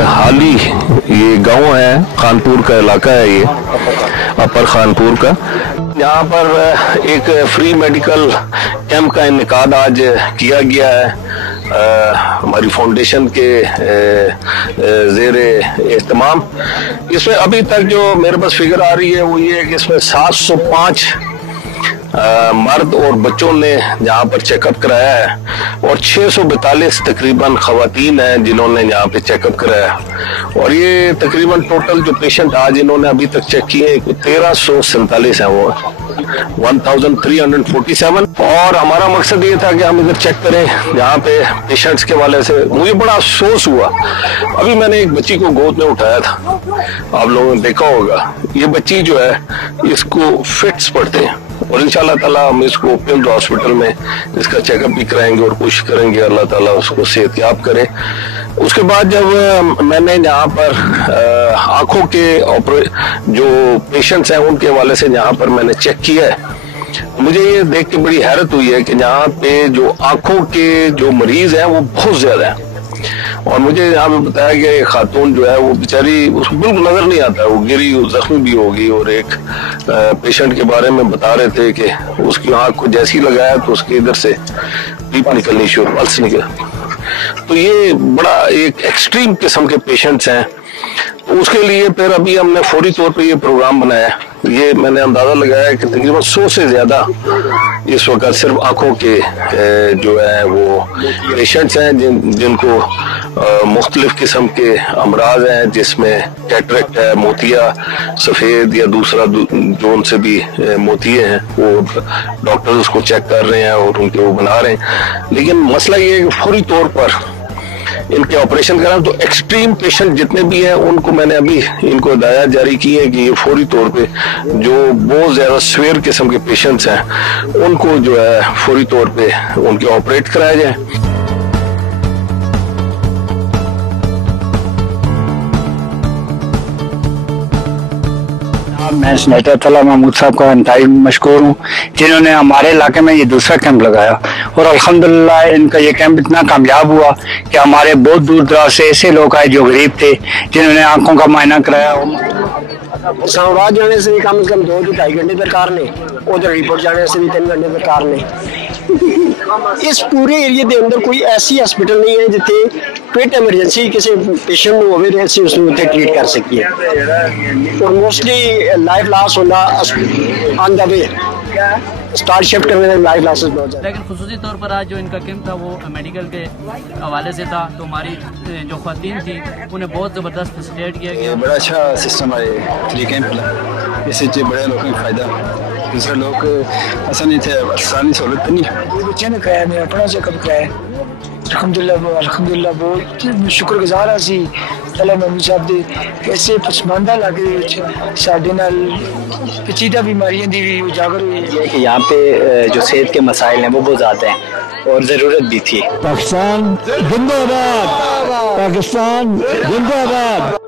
हाल ही ये गांव है, खानपुर का इलाका है, ये अपर खानपुर का। यहाँ पर एक फ्री मेडिकल कैंप का इनेकाद आज किया गया है हमारी फाउंडेशन के ज़ेरे एहतमाम। इसमें अभी तक जो मेरे पास फिगर आ रही है वो ये है कि इसमें 705 मर्द और बच्चों ने यहाँ पर चेकअप कराया है और 642 तकरीबन खवातीन हैं जिन्होंने यहाँ पे चेकअप कराया। और ये तकरीबन टोटल जो पेशेंट आज इन्होंने अभी तक चेक किए 1347 हैं, वो 1347। और हमारा मकसद ये था कि हम इधर चेक करें यहाँ पे पेशेंट्स के वाले से। मुझे बड़ा अफसोस हुआ, अभी मैंने एक बच्ची को गोद में उठाया था, आप लोगों ने देखा होगा। ये बच्ची जो है इसको फिट्स पड़ते हैं और इंशाल्लाह ताला हम इसको पिंड हॉस्पिटल में इसका चेकअप भी कराएंगे और कोशिश करेंगे अल्लाह ताला उसको सेहतयाब करे। उसके बाद जब मैंने यहाँ पर आंखों के जो पेशेंट्स हैं उनके हवाले से यहाँ पर मैंने चेक किया है, मुझे ये देख के बड़ी हैरत हुई है कि यहाँ पे जो आंखों के जो मरीज हैं वो बहुत ज्यादा हैं। और मुझे यहाँ पे बताया गया एक खातून जो है वो बेचारी उसको बिल्कुल नजर नहीं आता, वो गिरी, जख्मी भी होगी। और एक पेशेंट के बारे में बता रहे थे कि उसकी आंख को जैसे ही लगाया तो उसके इधर से पीप निकलनी शुरू, पल्स निकल। तो ये बड़ा एक एक्सट्रीम किस्म के पेशेंट्स हैं। तो उसके लिए फिर अभी हमने फौरी तौर पे ये प्रोग्राम बनाया। ये मैंने अंदाजा लगाया कि तकरीबन 100 से ज्यादा इस वक्त सिर्फ आंखों के जो है वो पेशेंट्स हैं जिनको मुख्तलिफ किस्म के अमराज हैं, जिसमें कैटरेक्ट है, मोतिया सफेद या दूसरा जो उनसे भी मोतिये हैं, वो डॉक्टर उसको चेक कर रहे हैं और उनके वो बना रहे हैं। लेकिन मसला ये है कि फौरी तौर पर इनके ऑपरेशन करा। तो एक्सट्रीम पेशेंट जितने भी हैं उनको मैंने अभी इनको हिदायत जारी की है कि ये फौरी तौर पे जो बहुत ज्यादा सीवियर किस्म के पेशेंट्स हैं उनको जो है फौरी तौर पे उनके ऑपरेट कराया जाए। मैं सेनेटर तला महमूद साहब का इंतहाई मशकूर हूँ जिन्होंने हमारे इलाके में ये दूसरा कैंप लगाया। और अल्हम्दुलिल्लाह इनका ये कैंप इतना कामयाब हुआ कि हमारे बहुत दूर दराज से ऐसे लोग आए जो गरीब थे, जिन्होंने आंखों का मुआयना कराया। इस्लामाबाद जाने से भी कम से कम 2 से 2.5 घंटे दरकार ने, उधर रिपोर्ट जाने से भी 3 घंटे दरकार ने। इस पूरे एरिया के अंदर कोई ऐसी हॉस्पिटल नहीं है जिथे पेट एमरजेंसी किसी पेशेंट को होवे से उसको ट्रीट कर सकिए। और मोस्टली लाइफ लॉस होना on the way, start shift करने में लाइफ लॉसेस बहुत ज़्यादा। लेकिन खुसूसी तौर पर आज जो इनका कैंप था वो मेडिकल के हवाले से था, तो हमारी जो ख़वातीन थी उन्हें बहुत ज़बरदस्त फैसिलिटेट किया गया। बड़ा अच्छा सिस्टम है फ्री कैंप, इससे बड़े लोगों को फायदा, दूसरे लोग आसानी थे आसानी सहूलत नहीं। बच्चे ने कराया, मेरा अपना चेकअप कराया, अल्हम्दुलिल्लाह बहुत शुक्रगुजार असी तला महमूद साहब दे। ऐसे पसमानदा इलाके साडे नाल पेचीदा बीमारियां दी भी उजागर हुई है कि यहाँ पे जो सेहत के मसाइल हैं वो बहुत ज़्यादा हैं और ज़रूरत भी थी। पाकिस्तान जिंदाबाद, पाकिस्तान जिंदाबाद।